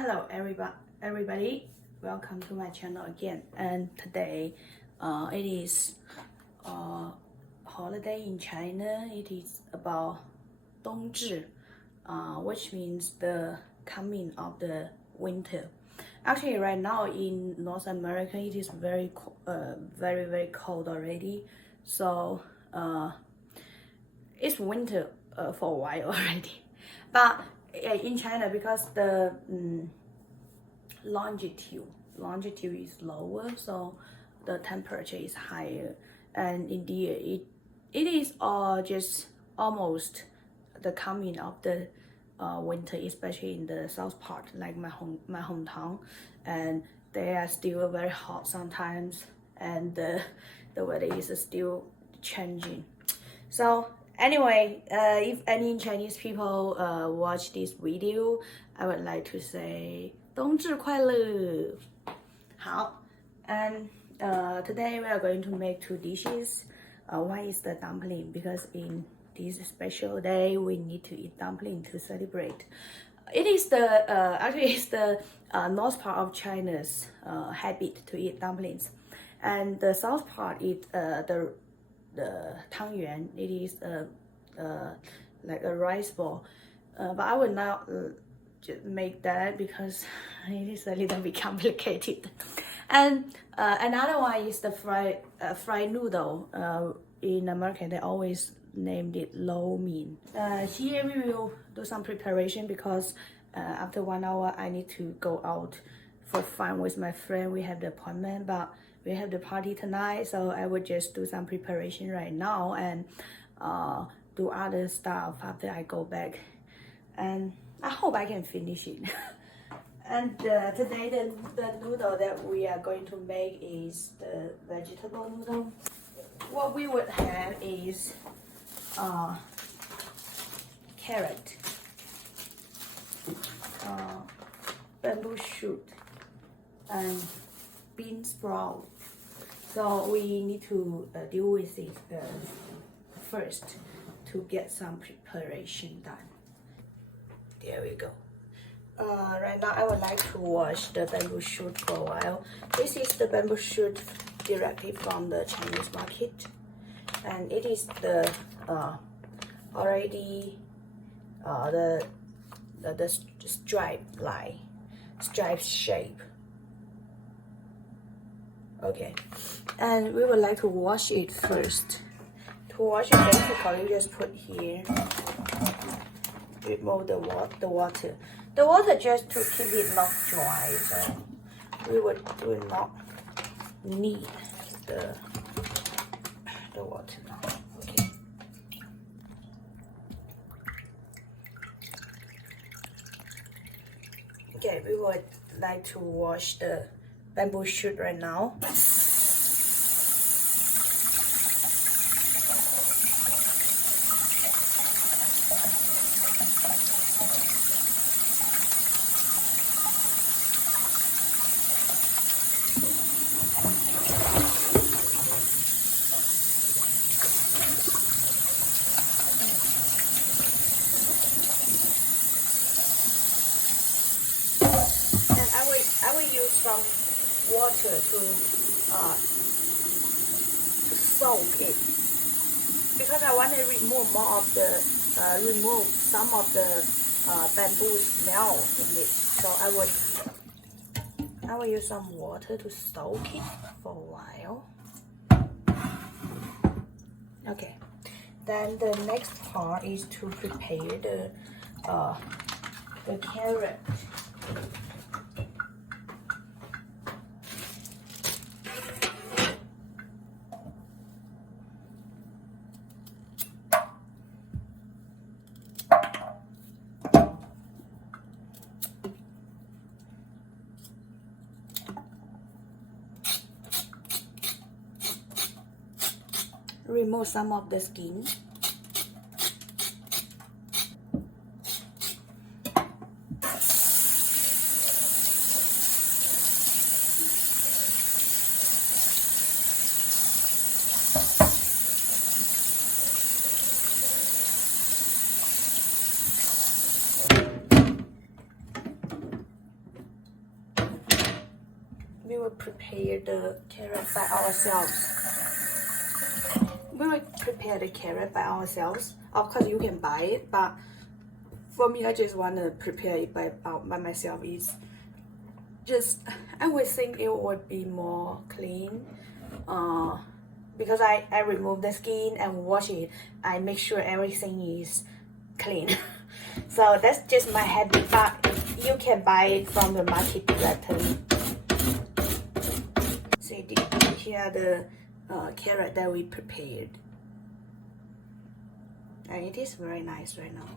Hello everybody, welcome to my channel again. And today it is holiday in China. It is about 冬至, which means the coming of the winter. Actually, right now in North America it is very cold already, so it's winter for a while already. But in China, because the longitude is lower, so the temperature is higher, and indeed it is just almost the coming of the winter, especially in the south part, like my hometown, and they are still very hot sometimes, and the weather is still changing. So anyway, if any Chinese people watch this video, I would like to say 冬至快乐. 好, and today we are going to make two dishes. One is the dumpling, because in this special day we need to eat dumpling to celebrate. It is the actually it's the north part of China's habit to eat dumplings, and the south part is the tangyuan. It is like a rice ball, but I will not just make that because it is a little bit complicated. And another one is the fried noodle. In America they always named it lo mein. Here we will do some preparation because after 1 hour I need to go out for fun with my friend. We have the appointment, but we have the party tonight, so I will just do some preparation right now and do other stuff after I go back, and I hope I can finish it. And today the noodle that we are going to make is the vegetable noodle. What we would have is carrot, bamboo shoot, and bean sprout. So we need to deal with it first to get some preparation done. There we go. Right now I would like to wash the bamboo shoot for a while. This is the bamboo shoot directly from the Chinese market, and it is the already the stripe shape. Okay, and we would like to wash it first. To wash it, basically you just put here, remove the water. The water just to keep it not dry, so we will not need the water now. Okay. Okay, we would like to wash the bamboo shoot right now. I will use some water to soak it, because I want to remove some of the bamboo smell in it. So I will use some water to soak it for a while. Okay, then the next part is to prepare the carrot. Remove some of the skin. prepare the carrot by ourselves. We will prepare the carrot by ourselves. Of course, you can buy it, but for me, I just want to prepare it by myself. It's just, I would think it would be more clean. Because I remove the skin and wash it. I make sure everything is clean. So that's just my habit, but you can buy it from the market directly. See, here are the carrot that we prepared. And it is very nice right now.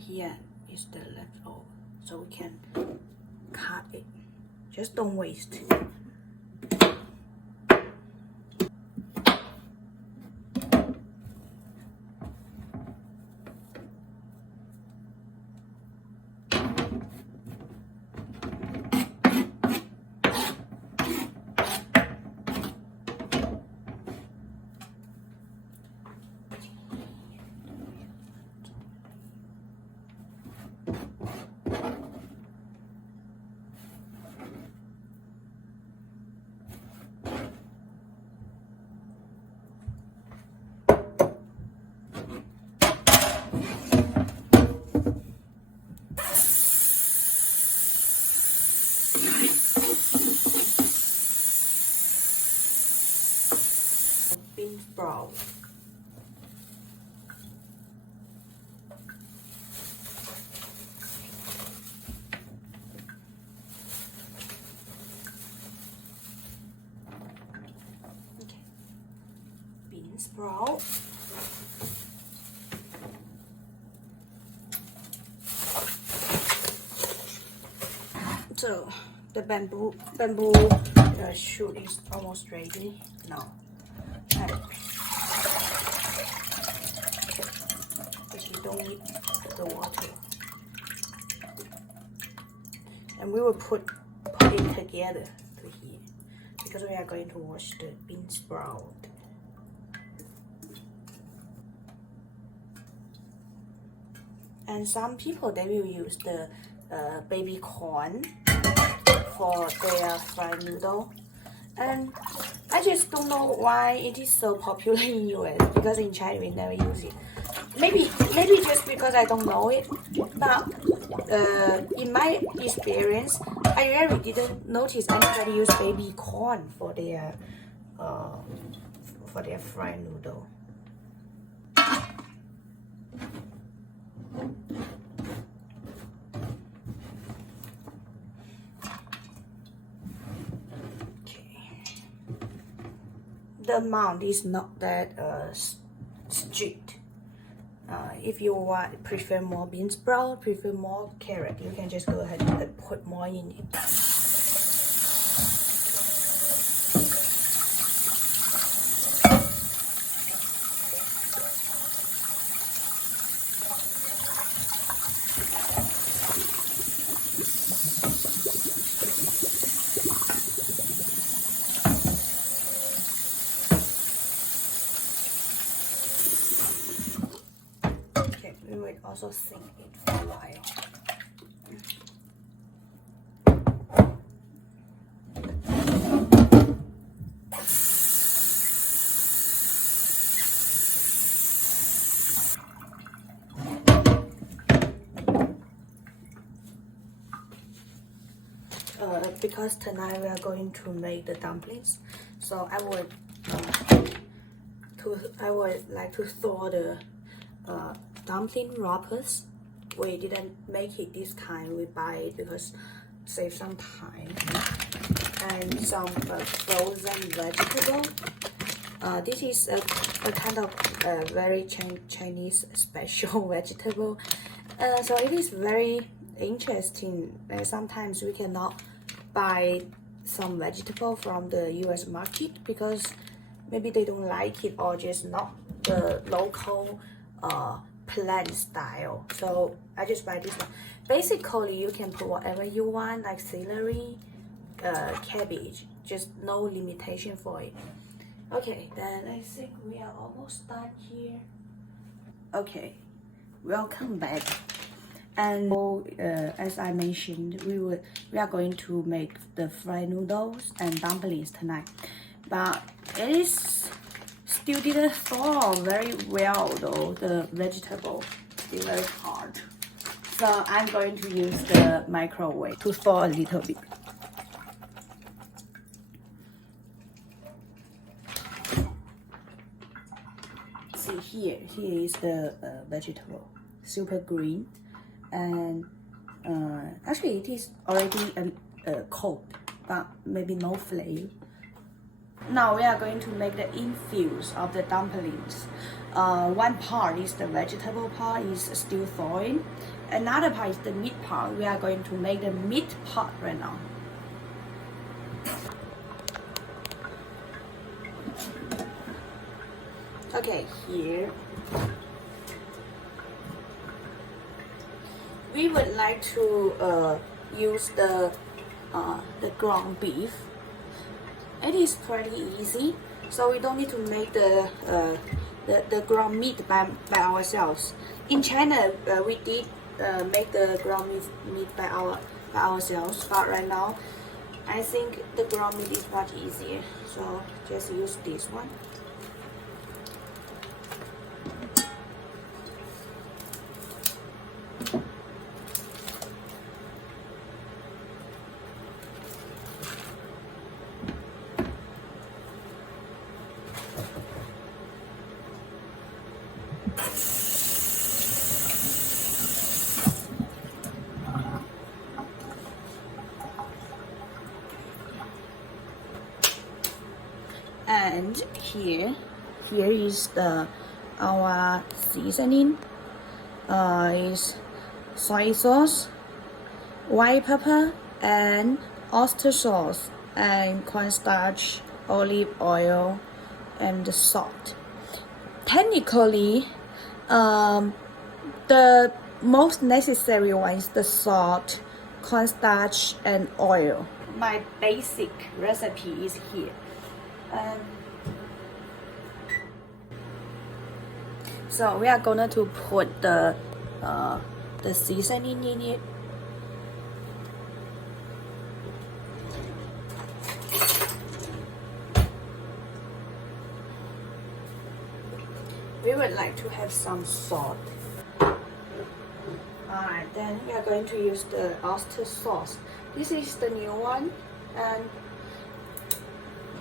Here is the leftover, so we can cut it. Just don't waste. Bean sprout. Okay. Bean sprout. So the bamboo shoot is almost ready now. Because we don't need the water, and we will put it together to here because we are going to wash the bean sprout. And some people, they will use the baby corn for their fried noodle, and I just don't know why it is so popular in US, because in China we never use it. Maybe just because I don't know it, but in my experience, I really didn't notice anybody use baby corn for their fried noodle. The amount is not that strict. If you prefer more bean sprout, prefer more carrot, you can just go ahead and put more in it. We will also sink it for a while. Because tonight we are going to make the dumplings, so I would like to thaw the dumpling wrappers. We didn't make it this time, we buy it because save some time. And some frozen vegetable. This is a kind of very Chinese special vegetable. So it is very interesting. Sometimes we cannot buy some vegetable from the US market because maybe they don't like it or just not the local plant style. So I just buy this one. Basically, you can put whatever you want, like celery, cabbage, just no limitation for it. Okay, then I think we are almost done here. Okay, welcome back. And as I mentioned, we are going to make the fried noodles and dumplings tonight. But it is still didn't thaw very well though. The vegetable still very hard. So I'm going to use the microwave to thaw a little bit. See here is the vegetable, super green, and actually it is already cooked, but maybe no flavor. Now we are going to make the infuse of the dumplings. One part is the vegetable part is still thawing. Another part is the meat part. We are going to make the meat part right now. Okay, here we would like to use the ground beef. It is pretty easy, so we don't need to make the ground meat by ourselves. In China, we did make the ground meat by ourselves, but right now I think the ground meat is much easier, so just use this one. And here is our seasoning. Is soy sauce, white pepper, and oyster sauce, and cornstarch, olive oil, and salt. Technically, the most necessary one is the salt, cornstarch, and oil. My basic recipe is here. So we are going to put the seasoning in it. We would like to have some salt. Alright, then we are going to use the oyster sauce. This is the new one,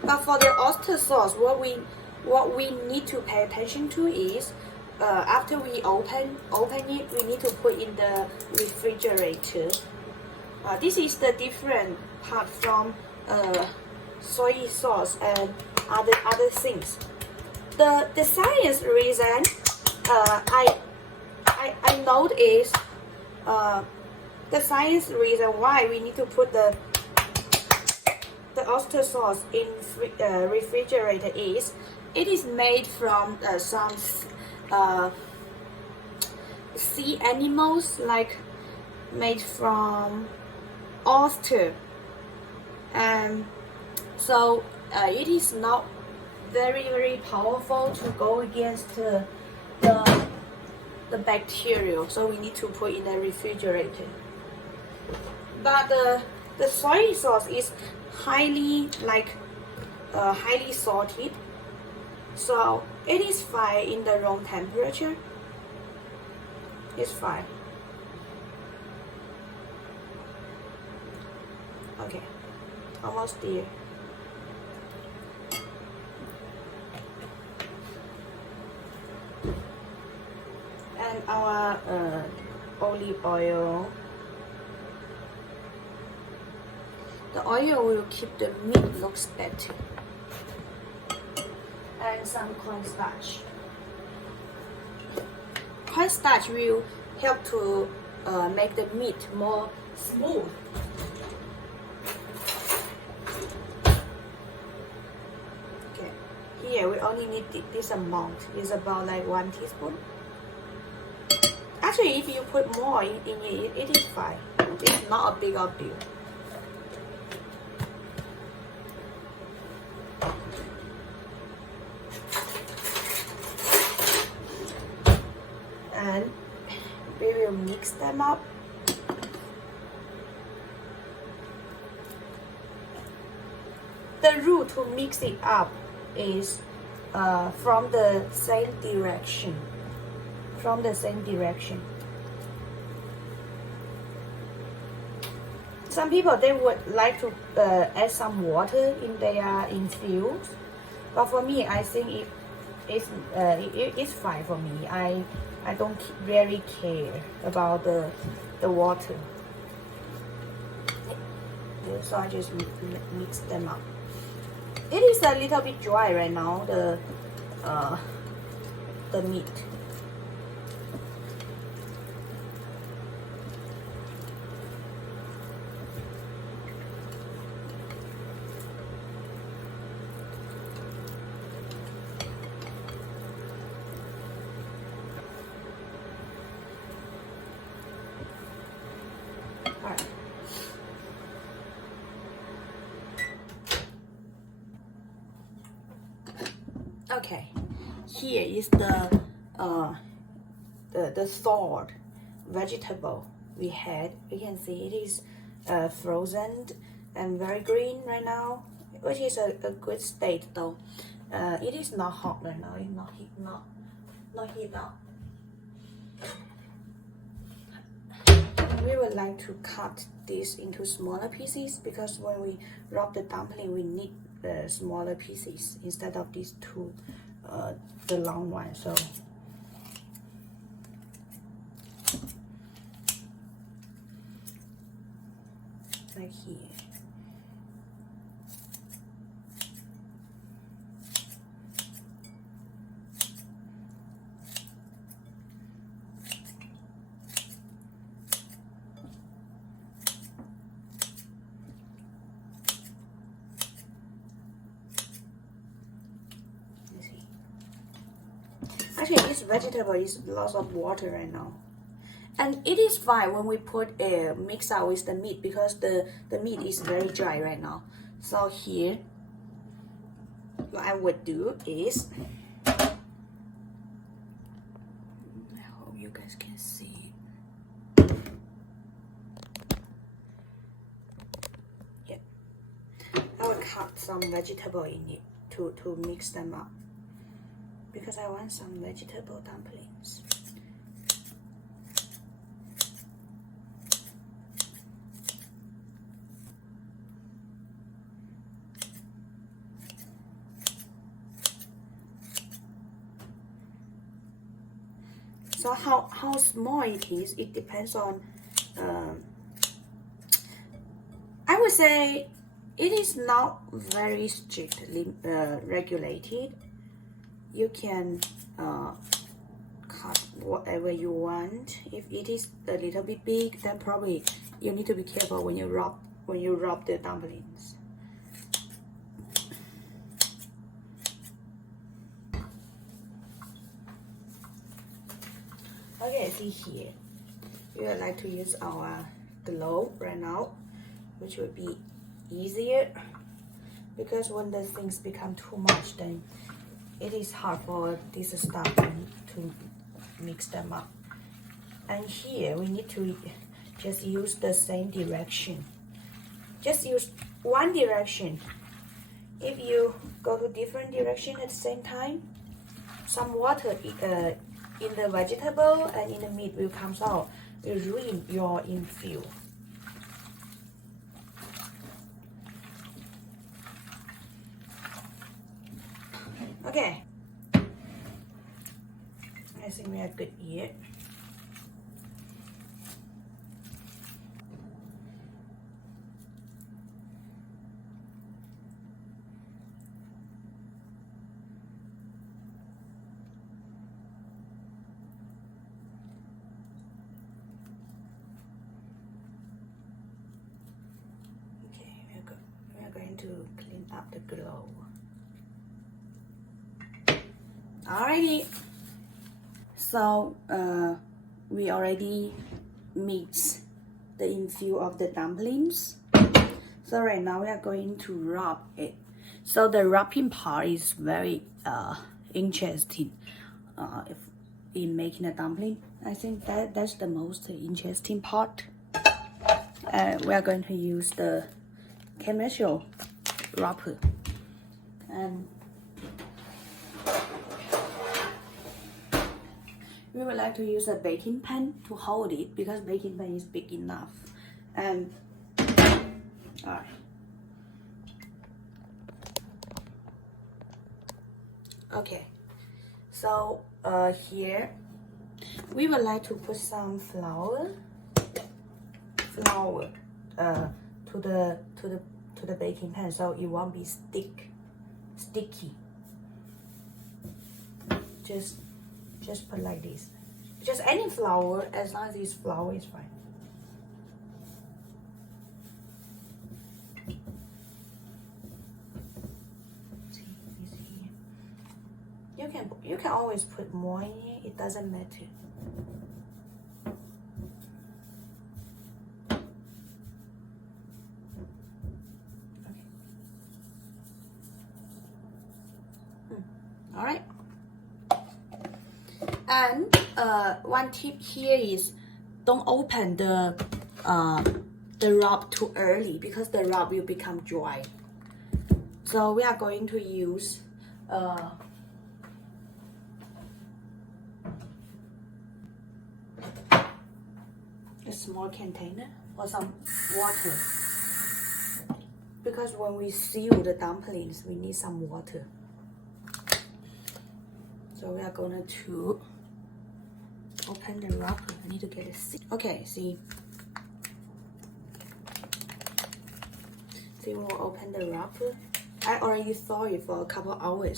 but for the oyster sauce, what we need to pay attention to is after we open it, we need to put in the refrigerator. This is the different part from soy sauce and other things. The science reason I know is the science reason why we need to put the oyster sauce in refrigerator is it is made from some sea animals, like made from oyster, and so it is not very powerful to go against the bacteria, so we need to put in the refrigerator. But the soy sauce is highly salted, so it is fine in the room temperature. It's fine. Okay, almost there. And our olive oil. The oil will keep the meat looks better. and some cornstarch. Cornstarch will help to make the meat more smooth. Okay, here we only need this amount. It's about like 1 teaspoon. Actually, if you put more in it, it is fine. It's not a big deal. And we will mix them up. The rule to mix it up is from the same direction. From the same direction. Some people, they would like to add some water in their infused, but for me, I think it's fine for me. I don't really care about the water, so I just mix them up. It is a little bit dry right now, the meat. Okay, here is the thawed vegetable we had. You can see it is frozen and very green right now, which is a good state though. It is not hot right now. It's not heat up. We would like to cut this into smaller pieces because when we wrap the dumpling, we need smaller pieces instead of these two, the long one. So like here. Actually, this vegetable is lots of water right now. And it is fine when we put mix out with the meat because the meat is very dry right now. So here, what I would do is, I hope you guys can see. Yeah, I will cut some vegetable in it to mix them up because I want some vegetable dumplings. So how small it is, it depends on, I would say it is not very strictly regulated. You can cut whatever you want. If it is a little bit big, then probably you need to be careful when you rub the dumplings. Okay, see here, we would like to use our glove right now, which would be easier because when the things become too much, then it is hard for this stuff to mix them up. And here we need to just use the same direction. Just use one direction. If you go to different direction at the same time, some water in the vegetable and in the meat will come out, will ruin your infill. Okay, I think we are good here. to clean up the glue. Alrighty. So we already mix the infill of the dumplings. So right now we are going to rub it. So the rubbing part is very interesting in making a dumpling. I think that's the most interesting part. We are going to use the commercial wrapper. And we would like to use a baking pan to hold it because baking pan is big enough. And alright. Okay, so here we would like to put some flour to the baking pan so it won't be sticky. Just put like this. Just any flour, as long as it's flour is fine. You can always put more in it. It doesn't matter. All right. And one tip here is don't open the rub too early because the rub will become dry. So we are going to use a small container or some water because when we seal the dumplings we need some water. So we are going to open the wrapper. I need to get a seat. Okay, see we'll open the wrapper. I already thaw it for a couple hours,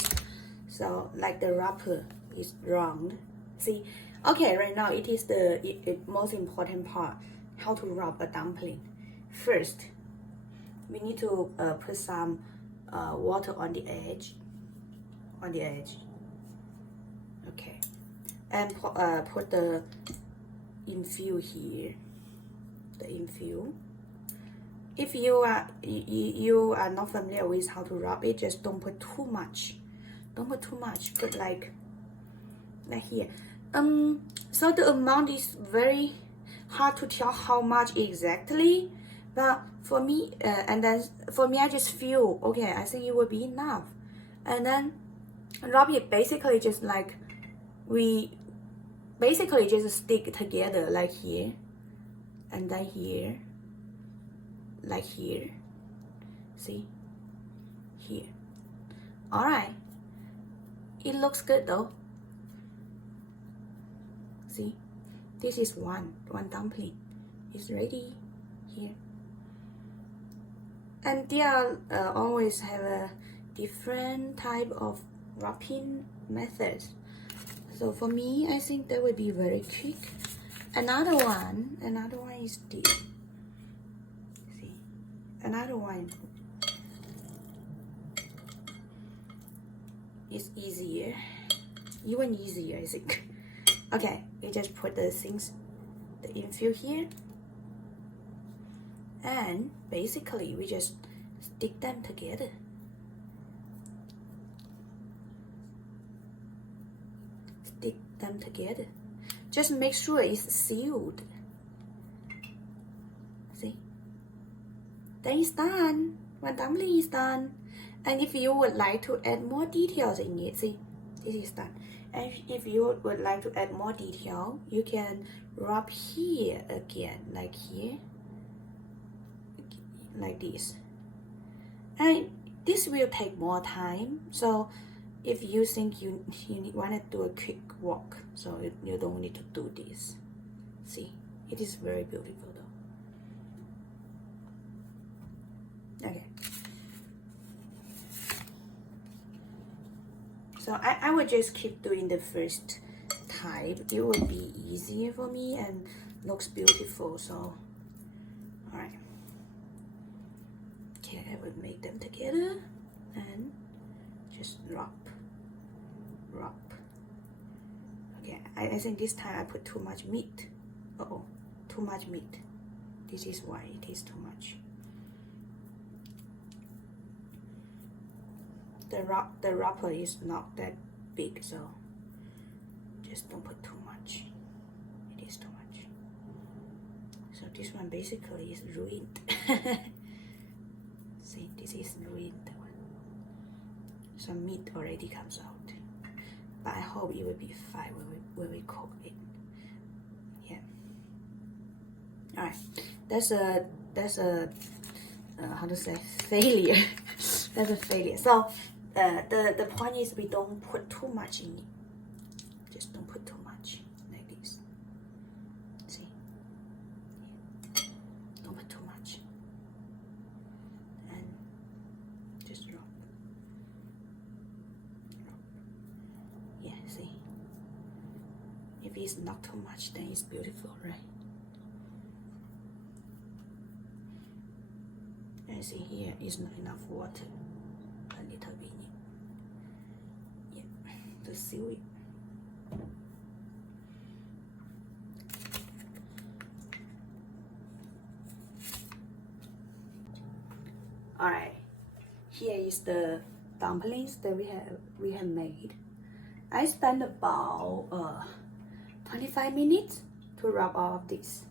so like the wrapper is round. See, okay, right now it is the most important part, how to wrap a dumpling. First, we need to put some water on the edge. Okay, and put the infill here. The infill. If you are not familiar with how to rub it, just don't put too much. Don't put too much. Put like here. So the amount is very hard to tell how much exactly. But for me, I just feel okay. I think it will be enough. And then rub it basically just like we basically just stick together like here, and then here. Like here, see, here. All right, it looks good though. See, this is one dumpling. It's ready here. And they are always have a different type of wrapping methods. So for me, I think that would be very quick. Another one is this. Another one is easier, even easier, I think. Okay, you just put the things, the infill here, and basically we just stick them together. Stick them together. Just make sure it's sealed. See? Then it's done. One dumpling is done. And if you would like to add more details in it, see, this is done. And if you would like to add more detail, you can rub here again, like here, like this. And this will take more time. So if you think you want to do a quick walk, so you don't need to do this. See, it is very beautiful though. Okay. So I would just keep doing the first type. It would be easier for me and looks beautiful. So, alright. Okay, I will make them together and just rub. Okay, I think this time I put too much meat. Uh-oh, too much meat. This is why it is too much. The wrapper is not that big, so just don't put too much. It is too much. So this one basically is ruined. See, this is ruined one. Some meat already comes out, but I hope it will be fine when we cook it. Yeah. All right. That's a how to say, failure. That's a failure. So the point is we don't put too much in it. Just don't put too much like this. See? Yeah. Don't put too much. And just rub. Yeah, see? If it's not too much, then it's beautiful, right? And see, here is not enough water. A little bit. Yeah, to seal it. Alright, here is the dumplings that we have made. I spent about 25 minutes to rub all of this.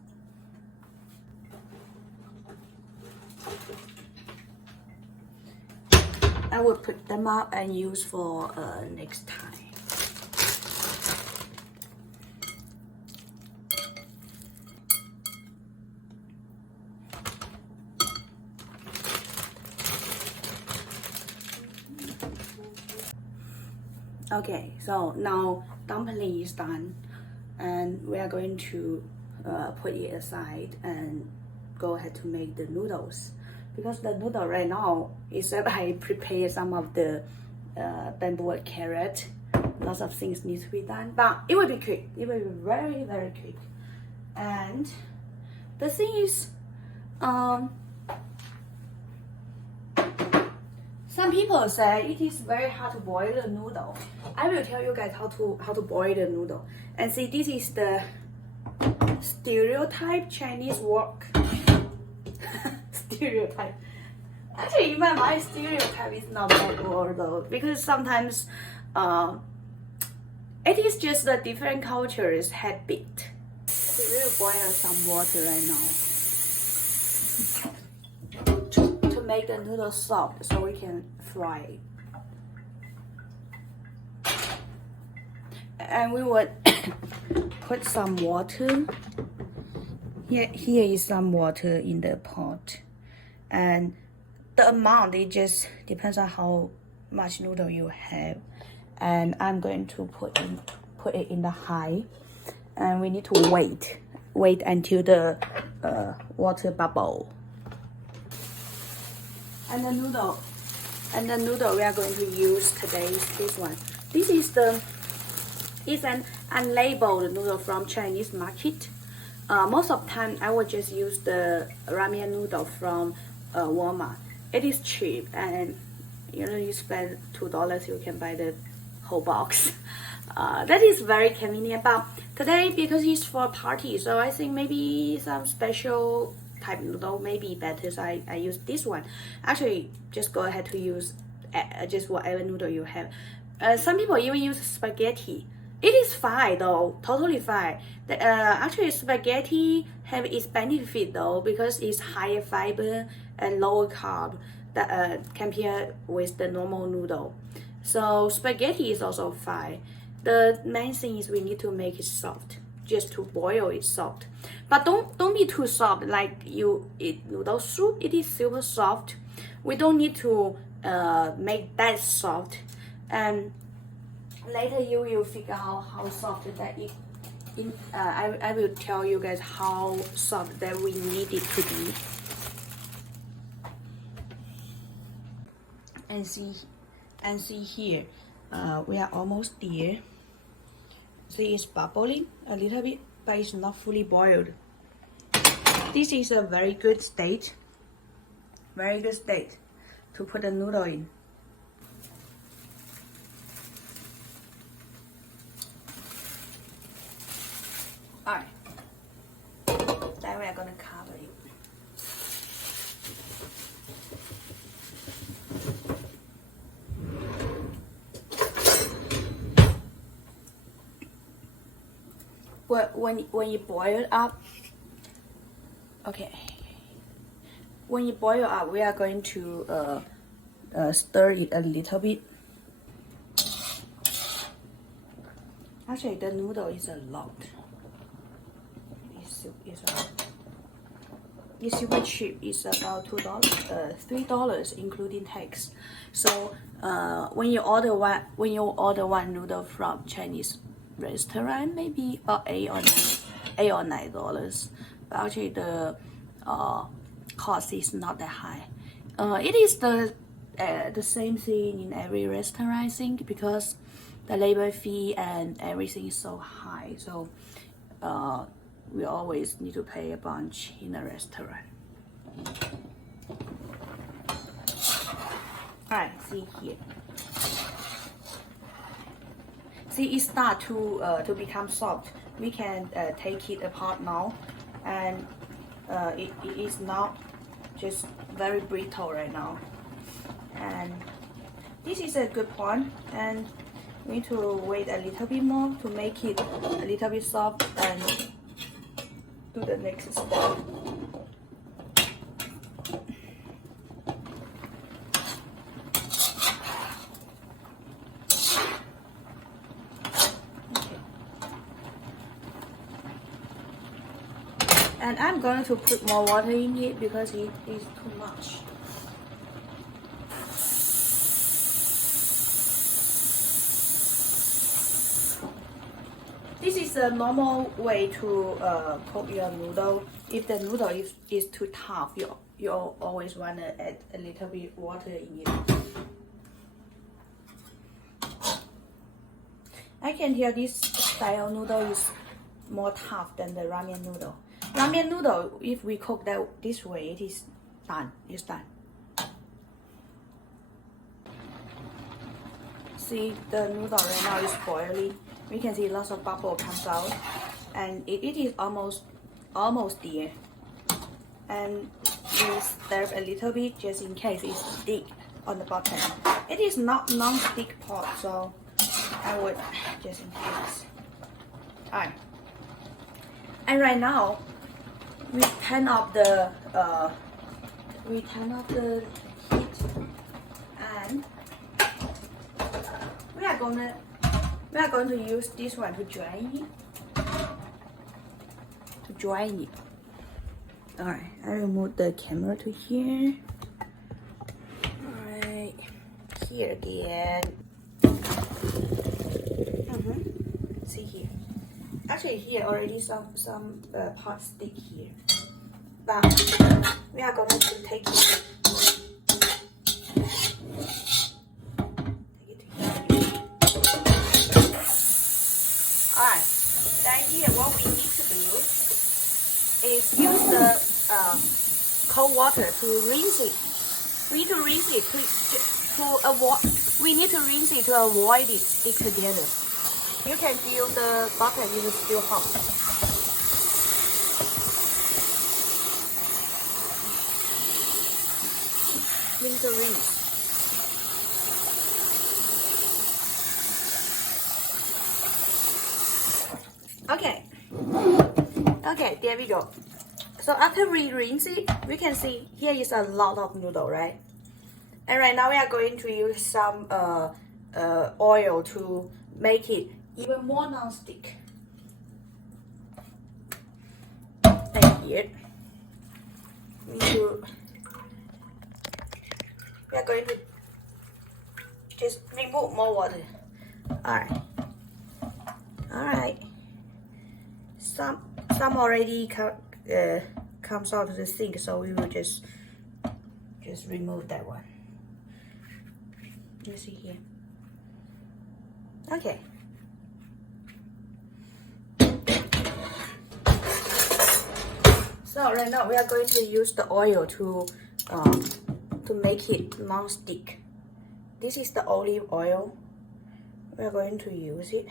I will put them up and use for next time. Okay, so now dumpling is done, and we are going to put it aside and go ahead to make the noodles. Because the noodle right now is that I prepare some of the bamboo and carrot. Lots of things need to be done, but it will be quick. It will be very, very quick. And the thing is, some people say it is very hard to boil the noodle. I will tell you guys how to boil the noodle. And see, this is the stereotype Chinese wok. Stereotype. Actually, in my mind, stereotype is not that word though, because sometimes it is just the different cultures habit. We will boil some water right now to make the noodles soft, so we can fry it. And we would put some water. Here is some water in the pot, and the amount, it just depends on how much noodle you have. And I'm going to put it in the high, and we need to wait until the water bubble. And the noodle we are going to use today is this one. This is an unlabeled noodle from Chinese market. Most of the time, I would just use the ramen noodle from Walmart. It is cheap, and you spend $2, you can buy the whole box. That is very convenient. But today, because it's for a party, so I think maybe some special type noodle may be better. So I use this one. Actually, just go ahead to use just whatever noodle you have. Some people even use spaghetti. It is fine though, totally fine. Actually, spaghetti have its benefit though, because it's higher fiber and lower carb that compared with the normal noodle. So spaghetti is also fine. The main thing is we need to make it soft, just to boil it soft. But don't be too soft like you eat noodle soup. It is super soft. We don't need to make that soft. And later you will figure out how soft that is. I will tell you guys how soft that we need it to be. And see here, we are almost there. See, it's bubbling a little bit, but it's not fully boiled. This is a very good state. very good state to put the noodle in. Alright, then we are gonna cover it. When you boil it up, okay. When you boil up, we are going to stir it a little bit. Actually, the noodle is a lot. It's super cheap. It's about $2, $3 including tax. So when you order one noodle from Chinese restaurant, maybe about $8 or $9. But actually, the cost is not that high. It is the same thing in every restaurant, I think, because the labor fee and everything is so high. So we always need to pay a bunch in a restaurant. Alright, see here. See, it start to become soft. We can take it apart now, and it is not just very brittle right now. And this is a good point, and we need to wait a little bit more to make it a little bit soft and do the next step. And I'm going to put more water in it because it is too much. This is a normal way to cook your noodle. If the noodle is too tough, you always want to add a little bit water in it. I can tell this style noodle is more tough than the ramen noodle. Ramen noodle, if we cook that this way, it is done. It's done. See, the noodle right now is boiling. We can see lots of bubble comes out, and it is almost there. And we stir a little bit just in case it's thick on the bottom. It is not non-stick pot, so I would just in case. Alright. And right now, we turn off the heat, and we are going to use this one to drain it. Alright, I remove the camera to here. Alright, here again. See here. Actually, here already some parts stick here, but we are going to take it. Alright, then here what we need to do is use the cold water to rinse it. We need to rinse it to avoid. We need to rinse it to avoid it stick together. You can feel the bottom is still hot. Rinse the rinse. Okay, there we go. So after we rinse it, we can see here is a lot of noodle, right? And right now we are going to use some oil to make it even more non-stick. And here we are going to just remove more water. Alright. Some already comes out of the sink, so we will just remove that one. You see here. Okay. So right now we are going to use the oil to to make it non-stick. This is the olive oil. We're going to use it.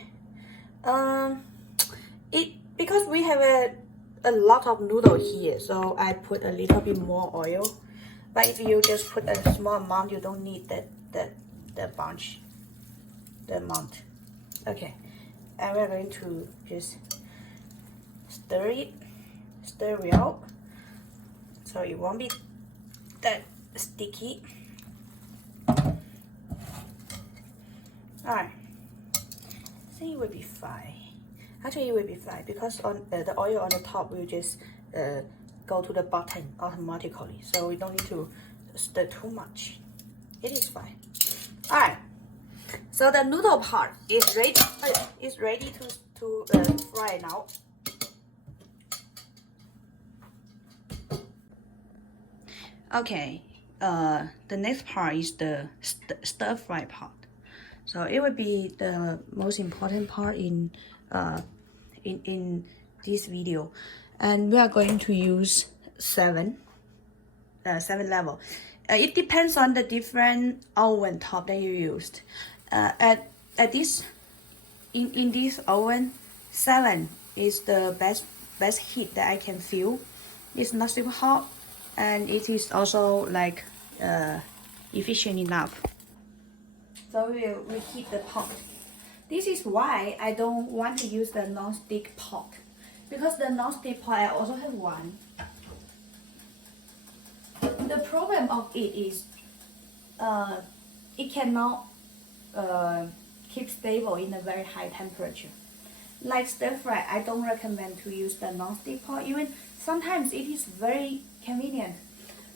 Because we have a lot of noodle here, so I put a little bit more oil. But if you just put a small amount, you don't need the bunch, the amount. Okay, and we're going to just stir it well, so it won't be that sticky. Alright, I think it will be fine. Actually, it will be fine because on the oil on the top will just go to the bottom automatically, so we don't need to stir too much. It is fine. Alright, so the noodle part is ready. To fry now. Okay, the next part is the stir fry part. So it would be the most important part in this video, and we are going to use seven level. It depends on the different oven top that you used. At this in this oven, 7 is the best heat that I can feel. It's not super hot, and it is also like efficient enough. So we will reheat the pot. This is why I don't want to use the non-stick pot, because the non-stick pot I also have one. The problem of it is it cannot keep stable in a very high temperature. Like stir fry, I don't recommend to use the non-stick pot. Even sometimes it is very convenient,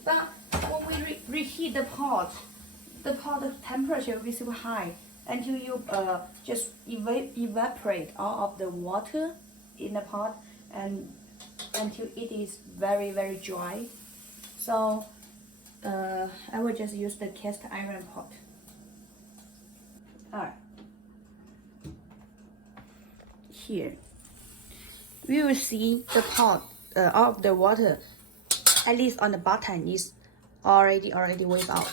but when we reheat the pot temperature will be super high until you just evaporate all of the water in the pot, and until it is very dry. So I will just use the cast iron pot. Alright, here we will see the pot, all of the water, at least on the bottom, is already wiped out.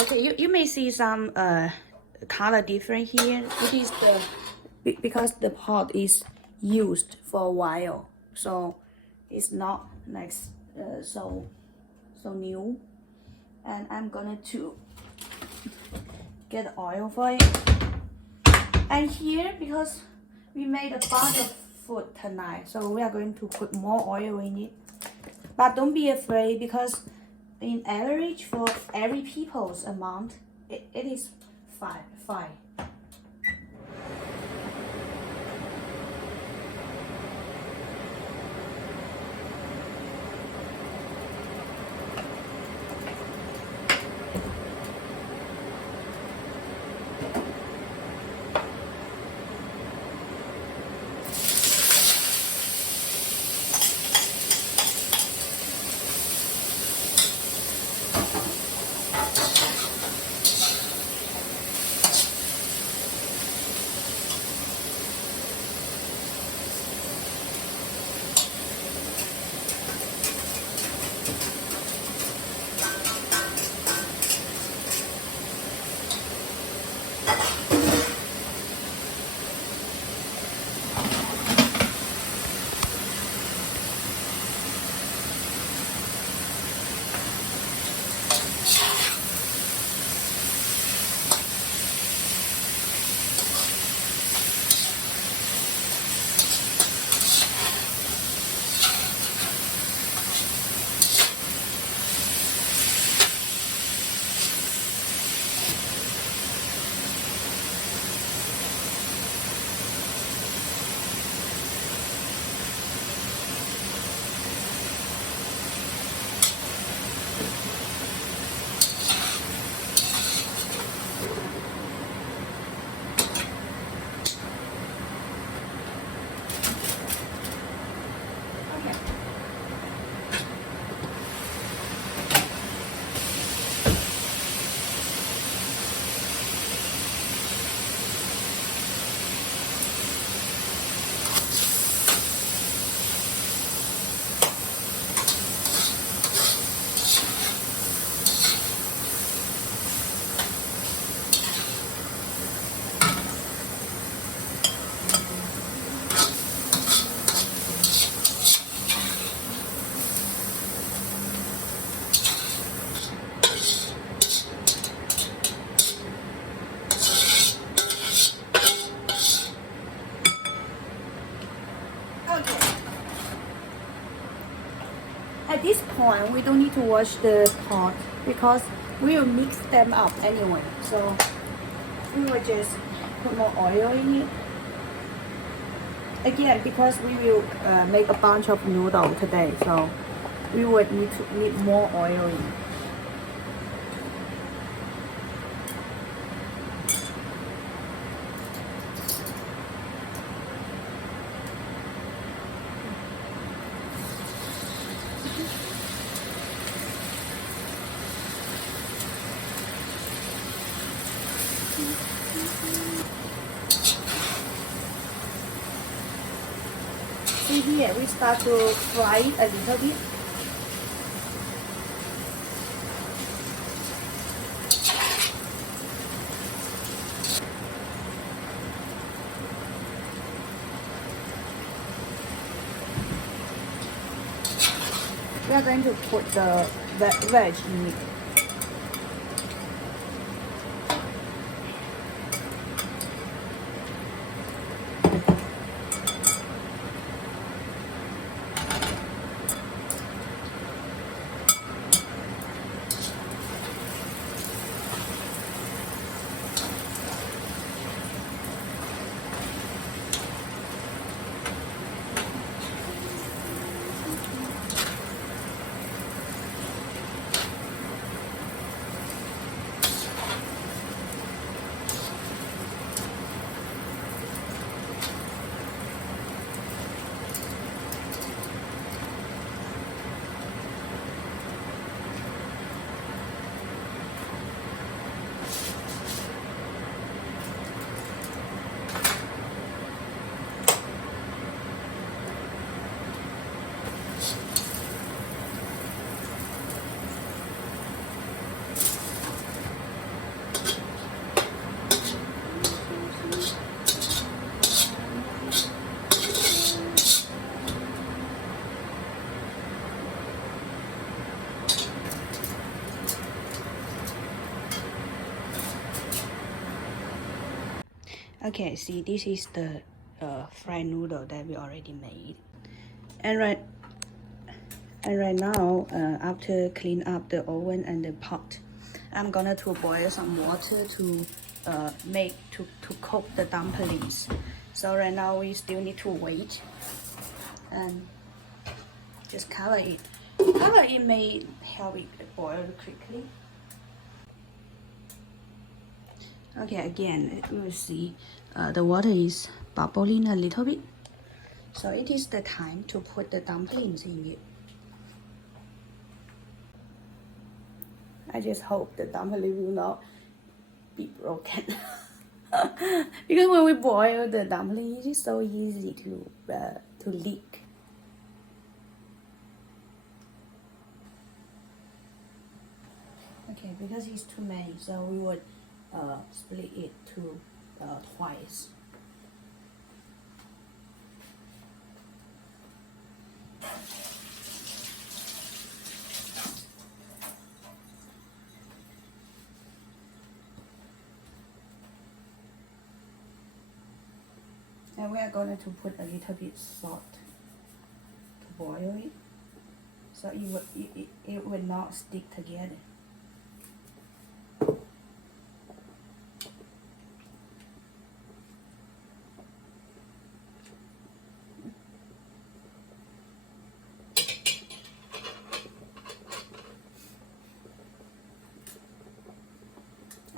Okay, you may see some color different here. It is because the pot is used for a while, so it's not like so new. And I'm gonna to get oil for it. And here, because we made a bunch of food tonight, so we are going to put more oil in it. But don't be afraid, because in average for every people's amount, it is fine. point, we don't need to wash the pot because we will mix them up anyway. So we will just put more oil in it. Again, because we will make a bunch of noodles today, so we would need more oil in it. See here, we start to fry it a little bit. We are going to put the veg in it. Okay, see, this is the fried noodle that we already made. And right now, after clean up the oven and the pot, I'm gonna to boil some water to cook the dumplings. So right now we still need to wait and just cover it. Cover it may help it boil quickly. Okay, again, you will see the water is bubbling a little bit. So it is the time to put the dumplings in it. I just hope the dumpling will not be broken. Because when we boil the dumpling, it is so easy to leak. Okay, because it's too many, so we would split it to twice. And we are going to put a little bit salt to boil it, so it will not stick together.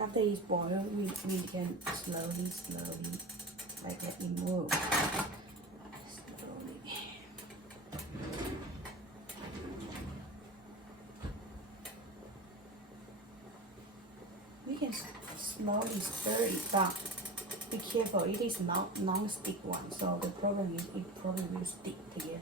After it's boiled, we can slowly, like that, remove. Slowly. We can slowly stir it, but be careful, it is not non-stick one, so the problem is it probably will stick together.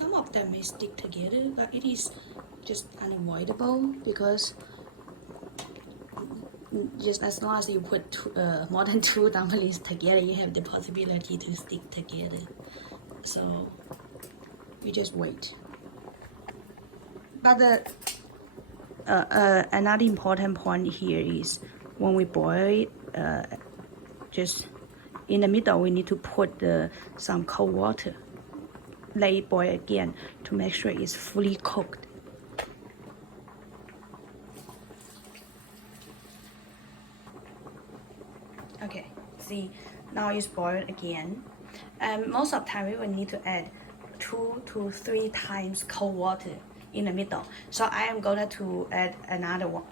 some of them may stick together, but it is just unavoidable because just as long as you put more than 2 dumplings together, you have the possibility to stick together. So you just wait. But another important point here is when we boil it, just in the middle, we need to put some cold water. Let it boil again to make sure it's fully cooked. Okay, see, now it's boiled again. And most of the time we will need to add 2 to 3 times cold water in the middle. So I am going to add another one.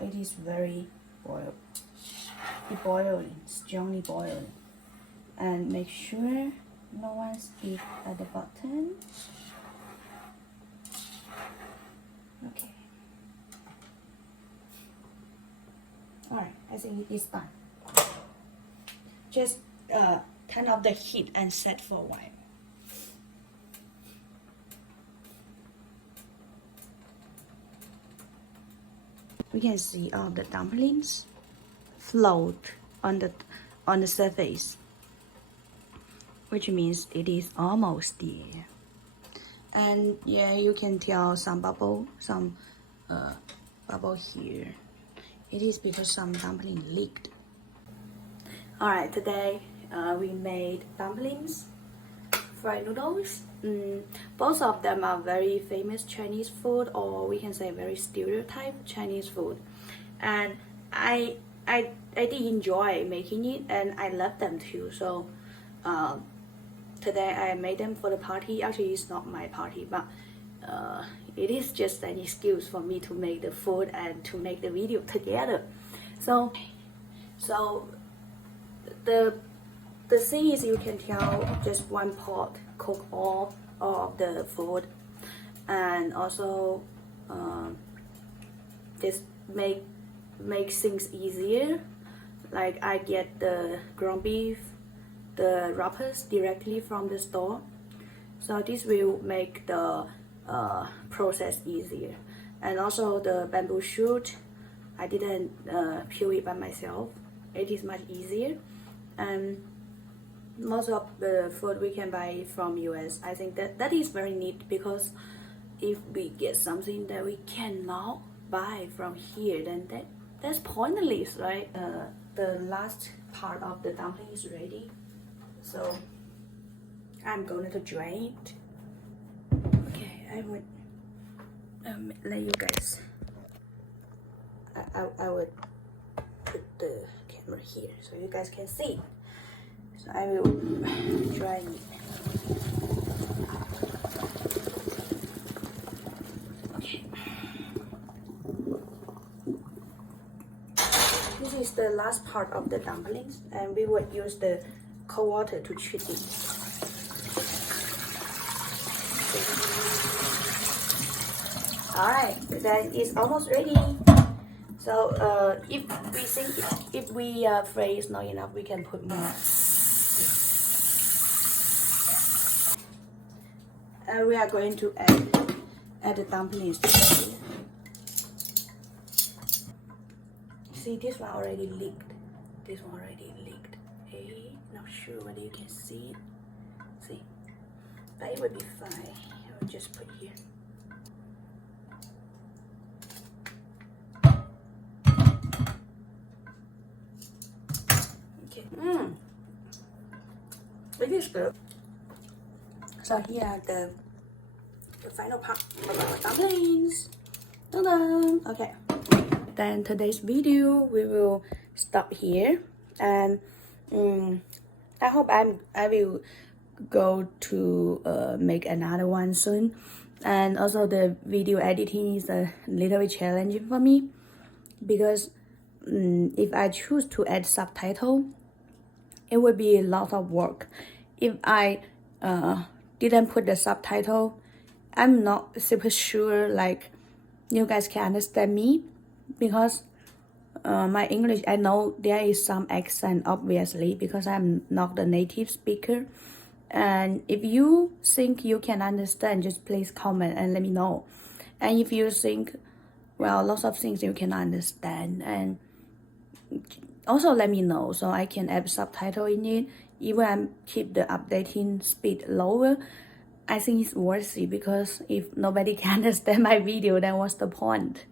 It is very boiled. It's boiling, strongly boiling. And make sure no one stick at the bottom. Okay. Alright, I think it's done. Just turn off the heat and set for a while. We can see all the dumplings float on the surface, which means it is almost there. And yeah, you can tell some bubble here. It is because some dumpling leaked. Alright, today we made dumplings, fried noodles. Both of them are very famous Chinese food, or we can say very stereotype Chinese food. And I did enjoy making it, and I love them too. So today I made them for the party. Actually, it's not my party, but it is just an excuse for me to make the food and to make the video together. So the thing is, you can tell just one pot cook all of the food, and also just make things easier. Like I get the ground beef, the wrappers directly from the store, so this will make the process easier. And also the bamboo shoot, I didn't peel it by myself. It is much easier. And most of the food we can buy from US. I think that is very neat, because if we get something that we cannot buy from here, then that's pointless, right? The last part of the dumpling is ready, so I'm going to drain it. Okay, I would let you guys. I would put the camera here so you guys can see. So I will drain it. Okay. This is the last part of the dumplings, and we will use the cold water to treat it. Alright, that is almost ready. So if we fry is not enough, we can put more. And we are going to add the dumplings together. See, this one already leaked. This one already leaked. Hey, not sure whether you can see it. See, but it would be fine. I will just put here. Okay. It is good. So here are the final part of our dumplings. Ta-da! Okay. Then today's video we will stop here, and I hope I will go to make another one soon. And also the video editing is a little bit challenging for me, because if I choose to add subtitle, it would be a lot of work. If I didn't put the subtitle, I'm not super sure like you guys can understand me, because my English, I know there is some accent, obviously, because I'm not the native speaker. And if you think you can understand, just please comment and let me know. And if you think, well, lots of things you can understand, and also let me know so I can add subtitle in it. Even I keep the updating speed lower, I think it's worth it, because if nobody can understand my video, then what's the point?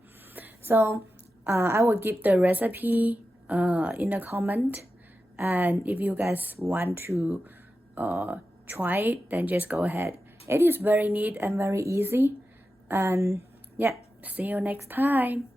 So I will give the recipe in the comment, and if you guys want to try it, then just go ahead. It is very neat and very easy. And yeah, see you next time.